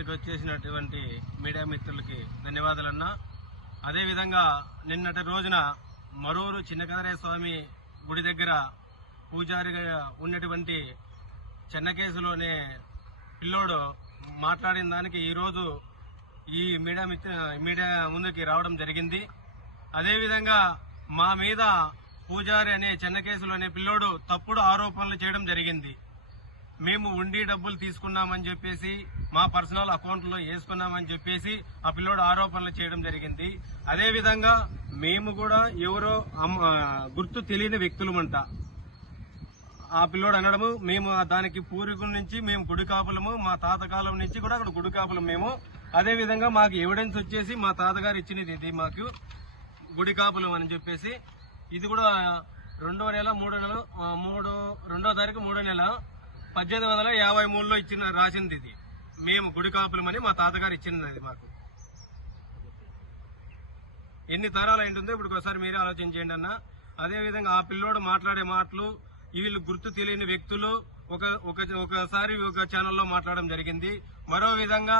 మీదకి వచ్చేసినటువంటి మీడియా మిత్రులకి ధన్యవాదాలన్నా. అదేవిధంగా నిన్నటి రోజున మరూరు చిన్నకదరే స్వామి గుడి దగ్గర పూజారిగా ఉన్నటువంటి చెన్నకేసులోనే పిల్లోడు మాట్లాడిన దానికి ఈరోజు ఈ మీడియా మిత్ర మీడియా ముందుకి రావడం జరిగింది. అదేవిధంగా మా మీద పూజారి అనే చెన్నకేసులోనే పిల్లోడు తప్పుడు ఆరోపణలు చేయడం జరిగింది. మేము ఉండి డబ్బులు తీసుకున్నామని చెప్పేసి మా పర్సనల్ అకౌంట్లో వేసుకున్నామని చెప్పేసి ఆ పిల్లోడు ఆరోపణలు చేయడం జరిగింది. అదేవిధంగా మేము కూడా ఎవరో గుర్తు తెలియని వ్యక్తులమంట. ఆ పిల్లోడు అనడము మేము దానికి పూర్వీకుల నుంచి మేము గుడి కాపులము మా తాతకాలం నుంచి కూడా అక్కడ గుడి కాపులం మేము. అదే విధంగా మాకు ఎవిడెన్స్ వచ్చేసి మా తాతగారు ఇచ్చినది ఇది మాకు గుడి కాపులం అని చెప్పేసి. ఇది కూడా రెండో నెల మూడో నెల మూడు రెండో తారీఖు మూడో నెల పద్దెనిమిది వందల యాభై మూడులో ఇచ్చిన రాసింది ఇది. మేము గుడి కాపులమని మా తాతగారు ఇచ్చినది మాకు. ఎన్ని తరాలు అయింటుందో ఇప్పుడు ఒకసారి మీరే ఆలోచన చేయండి అన్న. అదేవిధంగా ఆ పిల్లోడు మాట్లాడే మాటలు వీళ్ళు గుర్తు తెలియని వ్యక్తులు ఒక ఒక ఒకసారి ఒక ఛానల్లో మాట్లాడడం జరిగింది. మరో విధంగా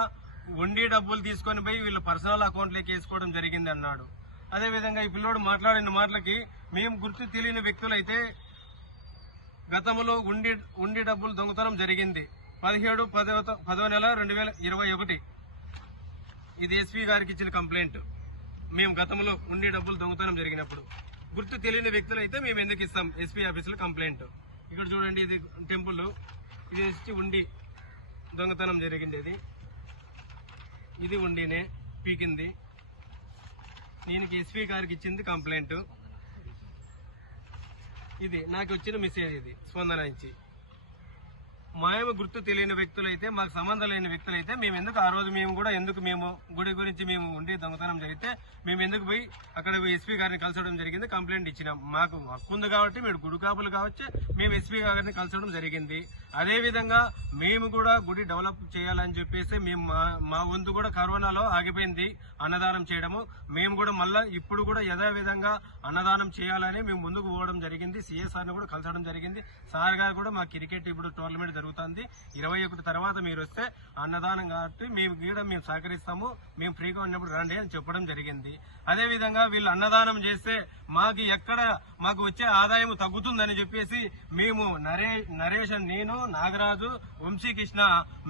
ఉండి డబ్బులు తీసుకొని పోయి వీళ్ళ పర్సనల్ అకౌంట్లోకి వేసుకోవడం జరిగింది అన్నాడు. అదే విధంగా ఈ పిల్లోడు మాట్లాడిన మాటలకి మేము గుర్తు తెలియని వ్యక్తులైతే గతంలో ఉండి ఉండి డబ్బులు దొంగతనం జరిగింది. పదిహేడు పదవ పదవ నెల రెండు వేల ఇరవై ఒకటి. ఇది ఎస్పీ గారికి ఇచ్చిన కంప్లైంట్. మేము గతంలో ఉండి డబ్బులు దొంగతనం జరిగినప్పుడు గుర్తు తెలియని వ్యక్తులు అయితే మేము ఎందుకు ఇస్తాం ఎస్పీ ఆఫీసులో కంప్లైంట్. ఇక్కడ చూడండి ఇది టెంపుల్. ఇది వచ్చి ఉండి దొంగతనం జరిగింది ఇది ఇది ఉండినే పీకింది. దీనికి ఎస్పీ గారికి ఇచ్చింది కంప్లైంట్. ఇది నాకు వచ్చిన మెసేజ్ ఇది స్పందన నుంచి. మేము గుర్తు తెలియని వ్యక్తులైతే మాకు సంబంధం లేని వ్యక్తులైతే మేము ఎందుకు ఆ రోజు మేము కూడా ఎందుకు మేము గుడి గురించి మేము ఉండి దొంగతనం జరిగితే మేము ఎందుకు పోయి అక్కడ ఎస్పీ గారిని కలిసడం జరిగింది కంప్లైంట్ ఇచ్చినాం. మాకు హక్కు ఉంది కాబట్టి మీరు గుడి కాపులు కావచ్చు మేము ఎస్పీ గారిని కలిసడం జరిగింది. అదేవిధంగా మేము కూడా గుడి డెవలప్ చేయాలని చెప్పేసి మేము మా- మా వంతు కూడా కరోనాలో ఆగిపోయింది అన్నదానం చేయడము. మేము కూడా మళ్ళా ఇప్పుడు కూడా యథావిధంగా అన్నదానం చేయాలని మేము ముందుకు పోవడం జరిగింది. సీఎస్ఆర్ని కూడా కలసడం జరిగింది. సార్ గారు కూడా మా క్రికెట్ ఇప్పుడు టోర్నమెంట్ జరుగుతుంది. ఇరవై ఒకటి తర్వాత మీరు వస్తే అన్నదానం కాబట్టి మేము కూడా మేము సహకరిస్తాము. మేము ఫ్రీగా ఉన్నప్పుడు రండి అని చెప్పడం జరిగింది. అదేవిధంగా వీళ్ళు అన్నదానం చేస్తే మాకు ఎక్కడ మాకు వచ్చే ఆదాయం తగ్గుతుందని చెప్పేసి మేము నరే నరేష్ నేను నాగరాజు వంశీకృష్ణ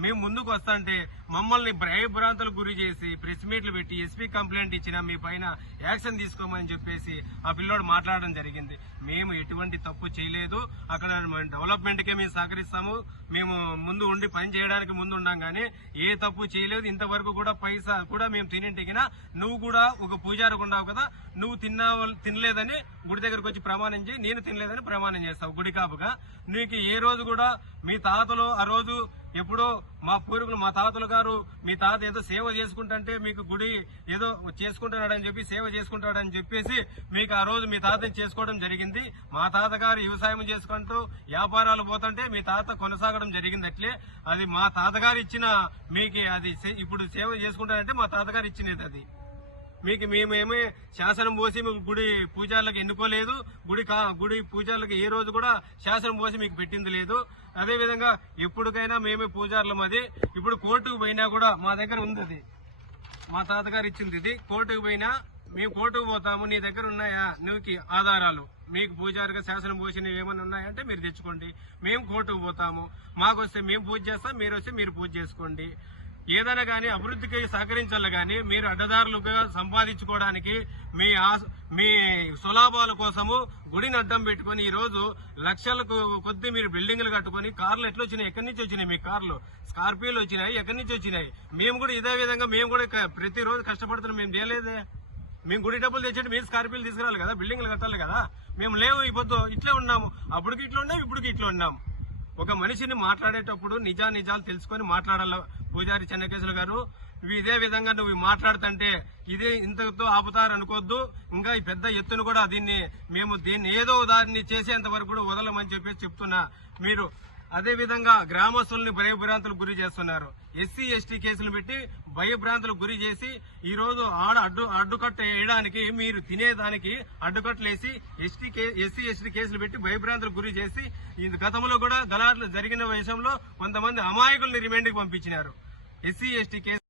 మేము ముందుకు వస్తాంటే మమ్మల్ని భయభ్రాంతులకు గురి చేసి ప్రెస్ మీట్లు పెట్టి ఎస్పీ కంప్లైంట్ ఇచ్చిన మీ పైన యాక్షన్ తీసుకోమని చెప్పేసి ఆ పిల్లోడు మాట్లాడడం జరిగింది. మేము ఎటువంటి తప్పు చేయలేదు. అక్కడ డెవలప్మెంట్కే మేము సహకరిస్తాము. మేము ముందు ఉండి పని చేయడానికి ముందు ఉన్నాం కానీ ఏ తప్పు చేయలేదు. ఇంతవరకు కూడా పైసా కూడా మేము తినింటికినా నువ్వు కూడా ఒక పూజారికి ఉన్నావు కదా నువ్వు తిన్నా తినలేదని గుడి దగ్గరకు వచ్చి ప్రమాణం చేయి నేను తినలేదని ప్రమాణం చేస్తావు గుడి కాపుగా. నీకు ఏ రోజు కూడా మీ తాతలు ఆ రోజు ఎప్పుడో మా పూర్వీకులు మా తాతలు గారు మీ తాత ఏదో సేవ చేసుకుంటుంటే మీకు గుడి ఏదో చేసుకుంటున్నాడని చెప్పి సేవ చేసుకుంటాడని చెప్పేసి మీకు ఆ రోజు మీ తాతని చేసుకోవడం జరిగింది. మా తాతగారు వ్యవసాయం చేసుకుంటూ వ్యాపారాలు పోతుంటే మీ తాత కొనసాగడం జరిగింది అట్లే. అది మా తాతగారు ఇచ్చిన మీకు అది సే- ఇప్పుడు సేవ చేసుకుంటానంటే మా తాతగారు ఇచ్చినది అది. మీకు మేమేమి శాసనం పోసి మీకు గుడి పూజార్లకు ఎన్నుకోలేదు. గుడి కా గుడి పూజార్లకు ఏ రోజు కూడా శాసనం పోసి మీకు పెట్టింది లేదు. అదేవిధంగా ఎప్పటికైనా మేమే పూజార్లం అది. ఇప్పుడు కోర్టుకు పోయినా కూడా మా దగ్గర ఉంది అది. మా తాతగారు ఇచ్చింది ఇది. కోర్టుకు పోయినా మేము కోర్టుకు పోతాము. నీ దగ్గర ఉన్నాయా? నువ్వుకి ఆధారాలు. మీకు పూజారిగా శాసనం పోసినవి ఏమైనా ఉన్నాయంటే మీరు తెచ్చుకోండి. మేము కోర్టుకు పోతాము. మాకు వస్తే మేము పూజ చేస్తాం మీరు వస్తే మీరు పూజ చేసుకోండి. ఏదైనా కానీ అభివృద్ధికి సహకరించాలి కానీ మీరు అడ్డదారులుగా సంపాదించుకోవడానికి మీ మీ సులాభాల కోసము గుడిని అడ్డం పెట్టుకుని ఈ రోజు లక్షలకు కొద్ది మీరు బిల్డింగ్లు కట్టుకొని కార్లు ఎట్లా వచ్చినాయి? ఎక్కడి నుంచి వచ్చినాయి మీ కార్లు? స్కార్పియోలు వచ్చినాయి? ఎక్కడి నుంచి వచ్చినాయి? మేము కూడా ఇదే విధంగా మేము కూడా ప్రతిరోజు కష్టపడుతున్నాం. మేము చేయలేదే. మేము గుడి డబ్బులు తెచ్చి మీరు స్కార్పియోలు తీసుకురాలి కదా? బిల్డింగ్లు కట్టాలి కదా? మేము లేవు ఈ పొద్దు. ఇట్లే ఉన్నాము. అప్పటికి ఇట్లా ఉన్నాం ఇప్పటికి ఇట్లా ఉన్నాం. ఒక మనిషిని మాట్లాడేటప్పుడు నిజా నిజాలు తెలుసుకొని మాట్లాడాల పూజారి చెన్నకేశ్వర గారు. ఇదే విధంగా నువ్వు మాట్లాడుతుంటే ఇదే ఇంతతో ఆపుతారు అనుకోవద్దు ఇంకా ఈ పెద్ద ఎత్తున కూడా దీన్ని మేము దీన్ని ఏదో దాన్ని చేసేంత వరకు కూడా వదలమని చెప్పేసి చెప్తున్నా. మీరు అదే విధంగా గ్రామస్తుల్ని భయభ్రాంతులకు గురి చేస్తున్నారు. ఎస్సీ ఎస్టీ కేసులు పెట్టి భయభ్రాంతులకు గురి చేసి ఈ రోజు ఆడ అడ్డు అడ్డుకట్ట వేయడానికి మీరు తినేదానికి అడ్డుకట్టలేసి ఎస్టీ ఎస్సీ ఎస్టీ కేసులు పెట్టి భయభ్రాంతులకు గురి చేసి గతంలో కూడా దళారులు జరిగిన విషయంలో కొంతమంది అమాయకుల్ని రిమాండ్కి పంపించినారు. SC ST case